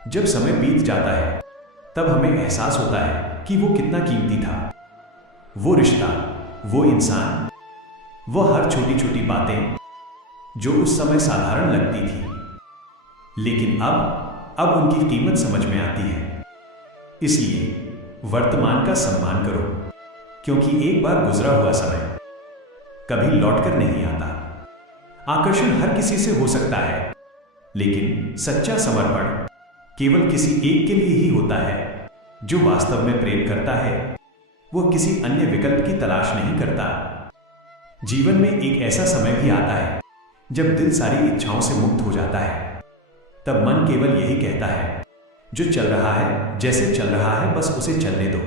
जब समय बीत जाता है तब हमें एहसास होता है कि वो कितना कीमती था। वो रिश्ता, वो इंसान, वो हर छोटी छोटी बातें जो उस समय साधारण लगती थी, लेकिन अब उनकी कीमत समझ में आती है। इसलिए वर्तमान का सम्मान करो, क्योंकि एक बार गुजरा हुआ समय कभी लौटकर नहीं आता। आकर्षण हर किसी से हो सकता है, लेकिन सच्चा समर्पण केवल किसी एक के लिए ही होता है। जो वास्तव में प्रेम करता है वो किसी अन्य विकल्प की तलाश नहीं करता। जीवन में एक ऐसा समय भी आता है जब दिल सारी इच्छाओं से मुक्त हो जाता है। तब मन केवल यही कहता है, जो चल रहा है, जैसे चल रहा है, बस उसे चलने दो।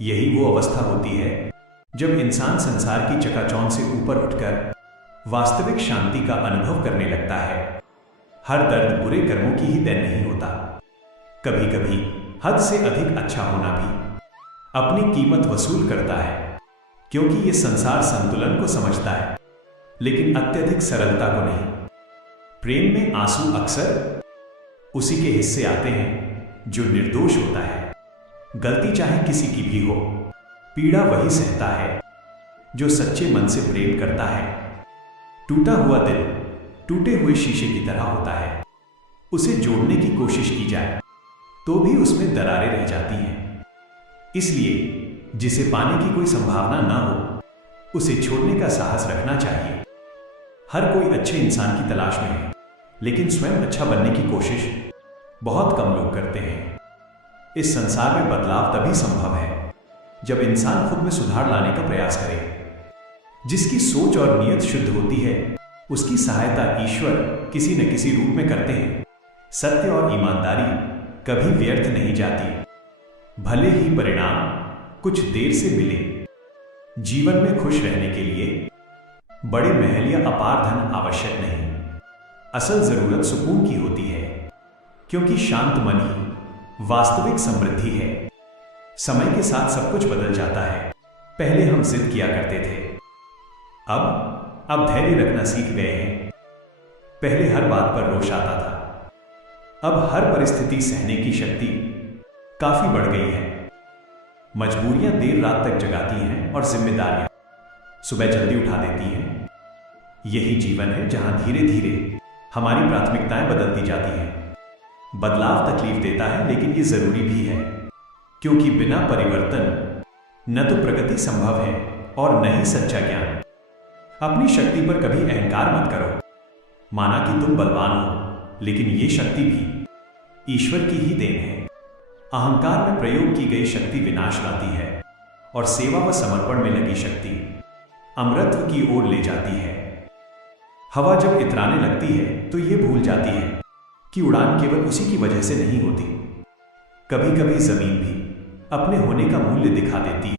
यही वो अवस्था होती है जब इंसान संसार की चकाचौंध से ऊपर उठकर वास्तविक शांति का अनुभव करने लगता है। हर दर्द बुरे कर्मों की ही देन नहीं होता। कभी कभी हद से अधिक अच्छा होना भी अपनी कीमत वसूल करता है, क्योंकि ये संसार संतुलन को समझता है, लेकिन अत्यधिक सरलता को नहीं। प्रेम में आंसू अक्सर उसी के हिस्से आते हैं जो निर्दोष होता है। गलती चाहे किसी की भी हो, पीड़ा वही सहता है जो सच्चे मन से प्रेम करता है। टूटा हुआ दिल टूटे हुए शीशे की तरह होता है। उसे जोड़ने की कोशिश की जाए तो भी उसमें दरारें रह जाती हैं। इसलिए जिसे पाने की कोई संभावना ना हो, उसे छोड़ने का साहस रखना चाहिए। हर कोई अच्छे इंसान की तलाश में है, लेकिन स्वयं अच्छा बनने की कोशिश बहुत कम लोग करते हैं। इस संसार में बदलाव तभी संभव है जब इंसान खुद में सुधार लाने का प्रयास करे। जिसकी सोच और नीयत शुद्ध होती है, उसकी सहायता ईश्वर किसी न किसी रूप में करते हैं। सत्य और ईमानदारी कभी व्यर्थ नहीं जाती, भले ही परिणाम कुछ देर से मिले। जीवन में खुश रहने के लिए बड़े महल या अपार धन आवश्यक नहीं। असल जरूरत सुकून की होती है, क्योंकि शांत मन ही वास्तविक समृद्धि है। समय के साथ सब कुछ बदल जाता है। पहले हम जिद किया करते थे, अब धैर्य रखना सीख गए हैं। पहले हर बात पर रोष आता था, अब हर परिस्थिति सहने की शक्ति काफी बढ़ गई है। मजबूरियां देर रात तक जगाती हैं और जिम्मेदारियां सुबह जल्दी उठा देती हैं। यही जीवन है जहां धीरे धीरे हमारी प्राथमिकताएं बदलती जाती हैं। बदलाव तकलीफ देता है, लेकिन ये जरूरी भी है, क्योंकि बिना परिवर्तन न तो प्रगति संभव है और न ही सच्चा ज्ञान। अपनी शक्ति पर कभी अहंकार मत करो। माना कि तुम बलवान हो, लेकिन ये शक्ति भी ईश्वर की ही देन है। अहंकार में प्रयोग की गई शक्ति विनाश लाती है, और सेवा व समर्पण में लगी शक्ति अमरत्व की ओर ले जाती है। हवा जब इतराने लगती है तो ये भूल जाती है कि उड़ान केवल उसी की वजह से नहीं होती। कभी कभी जमीन भी अपने होने का मूल्य दिखा देती है।